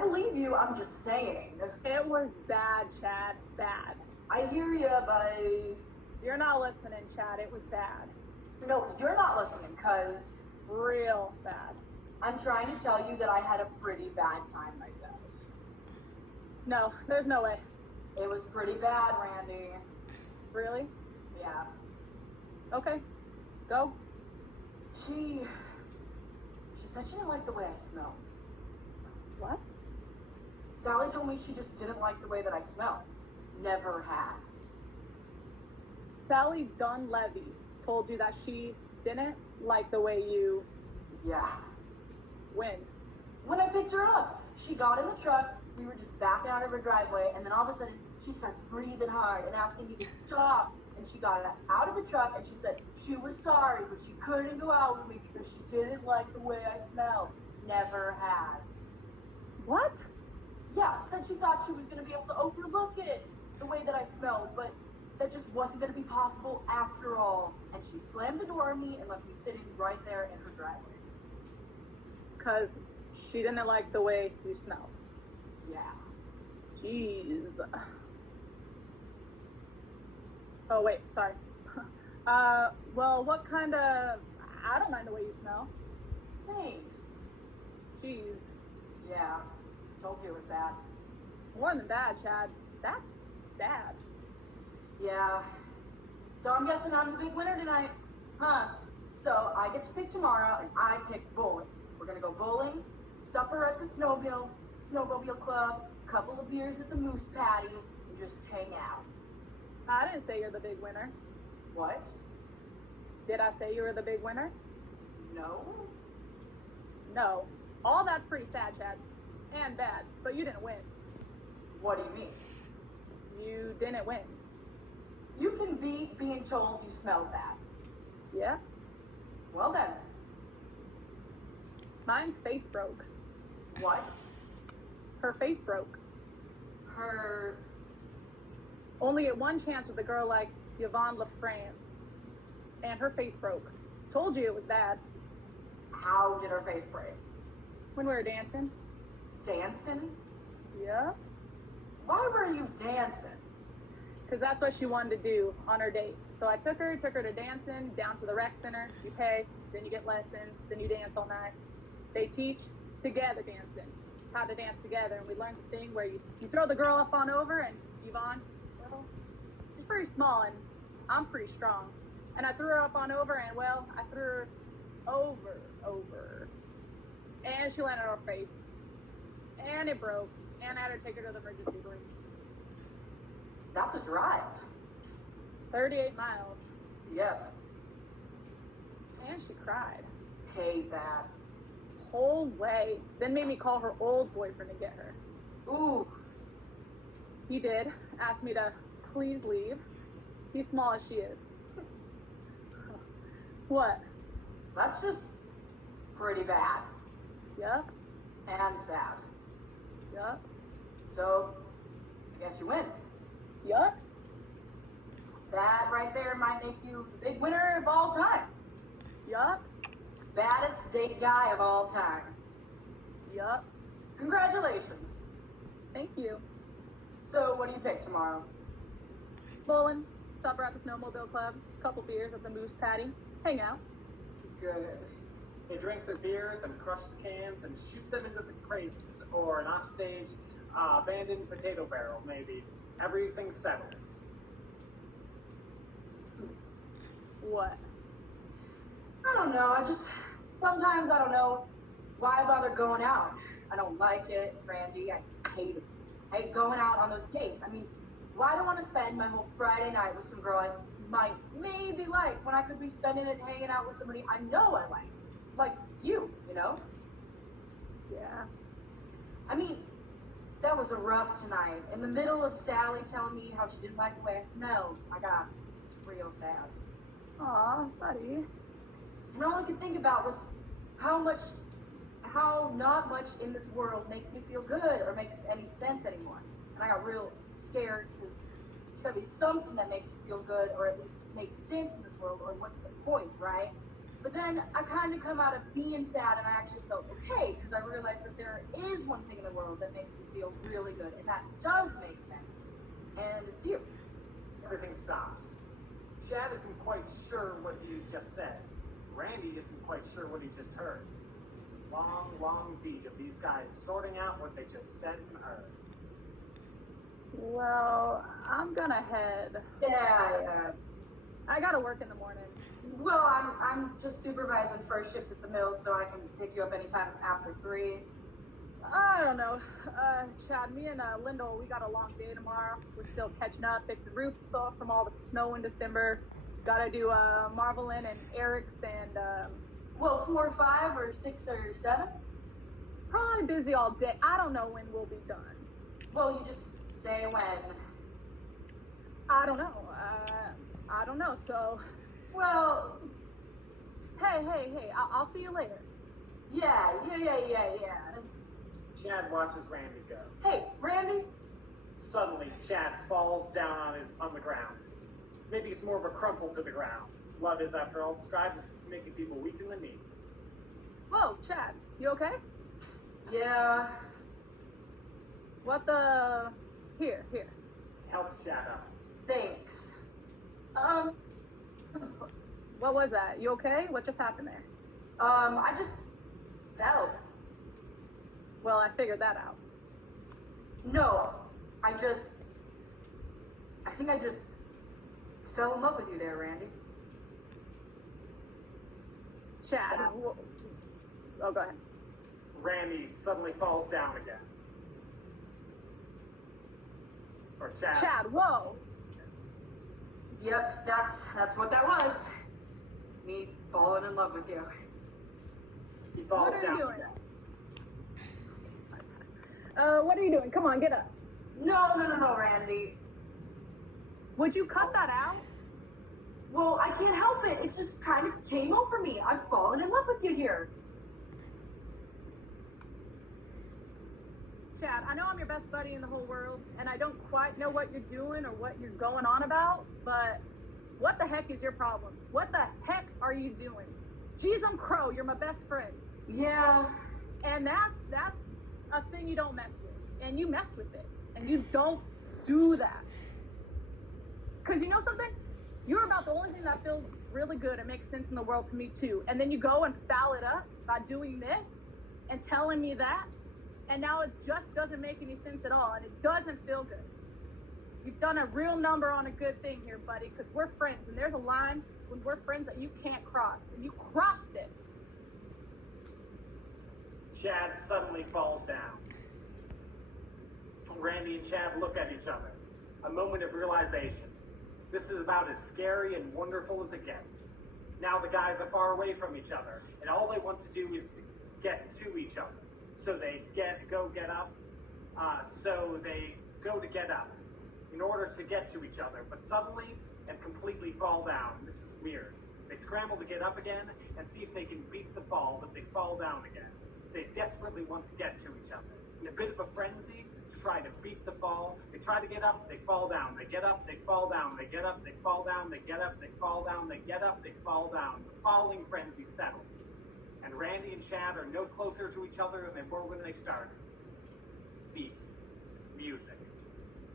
believe you, I'm just saying. It was bad, Chad, bad. I hear ya, but... You're not listening, Chad, it was bad. No, you're not listening, cuz... Real bad. I'm trying to tell you that I had a pretty bad time myself. No, there's no way. It was pretty bad, Randy. Really? Yeah. Okay, go. She said she didn't like the way I smelled. What? Sally told me she just didn't like the way that I smelled. Never has. Sally Dunleavy told you that she didn't like the way you... Yeah. When? When I picked her up. She got in the truck, we were just backing out of her driveway, and then all of a sudden, she starts breathing hard and asking me to stop. And she got out of the truck and she said she was sorry, but she couldn't go out with me because she didn't like the way I smelled. Never has. What? Yeah, said she thought she was going to be able to overlook it, the way that I smelled, but that just wasn't going to be possible after all. And she slammed the door on me and left me sitting right there in her driveway. Because she didn't like the way you smelled. Yeah. Jeez. Oh, wait, sorry. Well, what kind of... I don't mind the way you smell. Thanks. Jeez. Yeah, told you it was bad. More than bad, Chad. That's bad. Yeah. So I'm guessing I'm the big winner tonight. Huh? So I get to pick tomorrow, and I pick bowling. We're gonna go bowling, supper at the snowmobile club, couple of beers at the moose patty, and just hang out. I didn't say you're the big winner. What? Did I say you were the big winner? No? No. All that's pretty sad, Chad. And bad. But you didn't win. What do you mean? You didn't win. You can beat being told you smelled bad. Yeah? Well then. Mine's face broke. What? Her face broke. Her... Only at one chance with a girl like Yvonne LaFrance. And her face broke. Told you it was bad. How did her face break? When we were dancing. Dancing? Yeah? Why were you dancing? Because that's what she wanted to do on her date. So I took her to dancing, down to the rec center. You pay, then you get lessons, then you dance all night. They teach together dancing, how to dance together. And we learned the thing where you throw the girl up on over, and Yvonne, well, she's pretty small and I'm pretty strong. And I threw her up on over, and well, I threw her over. And she landed on her face. And it broke. And I had to take her to the emergency room. That's a drive. 38 miles. Yep. And she cried. Hate that. Whole way. Then made me call her old boyfriend to get her. Ooh. He did. Asked me to please leave. He's small as she is. What? That's just pretty bad. Yup. And sad. Yup. So, I guess you win. Yup. That right there might make you the big winner of all time. Yup. Baddest date guy of all time. Yup. Congratulations. Thank you. So, what do you pick tomorrow? Bowling, supper at the snowmobile club, couple beers at the moose patty, hang out. Good. They drink their beers and crush the cans and shoot them into the crates or an offstage abandoned potato barrel, maybe. Everything settles. What? I don't know. Sometimes I don't know why bother going out. I don't like it, Randy. I hate it. I hate going out on those dates. I mean, why do I want to spend my whole Friday night with some girl I might maybe like when I could be spending it hanging out with somebody I know I like? Like you know? Yeah. I mean, that was a rough tonight. In the middle of Sally telling me how she didn't like the way I smelled, I got real sad. Aw, buddy. And all I could think about was how not much in this world makes me feel good or makes any sense anymore. And I got real scared because there's gotta be something that makes you feel good or at least makes sense in this world, or what's the point, right? But then I kind of come out of being sad and I actually felt okay because I realized that there is one thing in the world that makes me feel really good, and that does make sense. And it's you. Everything stops. Chad isn't quite sure what he just said. Randy isn't quite sure what he just heard. Long, long beat of these guys sorting out what they just said and heard. Well, I'm gonna head. Yeah. I gotta work in the morning. Well, I'm just supervising first shift at the mill, so I can pick you up anytime after 3. I don't know. Chad, me and Lyndall, we got a long day tomorrow. We're still catching up, fixing roofs off from all the snow in December. Gotta do Marvelin and Eric's and Well, 4 or 5 or 6 or 7? probably busy all day. I don't know when we'll be done. Well, you just say when. I don't know. I don't know. So, Well, hey, I'll see you later. yeah. Chad watches Randy go. Hey, Randy? Suddenly, Chad falls down on the ground. Maybe it's more of a crumple to the ground. Love is, after all, described as making people weak in the knees. Whoa, Chad, you okay? Yeah. What the? Here. Helps Chad up. Thanks. What was that? You okay? What just happened there? I just fell. Well, I figured that out. No, I think I just fell in love with you there, Randy. Chad. Oh, go ahead. Randy suddenly falls down again. Or Chad. Chad, whoa. Yep, that's what that was. Me falling in love with you. He falls What are down you doing? again. What are you doing? Come on, get up. No, Randy. Would you cut that out? Well, I can't help it. It's just kind of came over me. I've fallen in love with you here. Chad, I know I'm your best buddy in the whole world, and I don't quite know what you're doing or what you're going on about, but what the heck is your problem? What the heck are you doing? Jeez, I'm Crow. You're my best friend. Yeah. And that's a thing you don't mess with. And you mess with it. And you don't do that. Because you know something? You're about the only thing that feels really good and makes sense in the world to me too. And then you go and foul it up by doing this and telling me that. And now it just doesn't make any sense at all. And it doesn't feel good. You've done a real number on a good thing here, buddy, because we're friends. And there's a line when we're friends that you can't cross. And you crossed it. Chad suddenly falls down. Randy and Chad look at each other. A moment of realization. This is about as scary and wonderful as it gets. Now the guys are far away from each other, and all they want to do is get to each other. So they go get up. So they go to get up in order to get to each other, but suddenly and completely fall down. This is weird. They scramble to get up again and see if they can beat the fall, but they fall down again. They desperately want to get to each other. In a bit of a frenzy to try to beat the fall, they try to get up, they fall down. They get up, they fall down. They get up, they fall down. They get up, they fall down. They get up, they fall down. The falling frenzy settles. And Randy and Chad are no closer to each other than they were when they started. Beat. Music.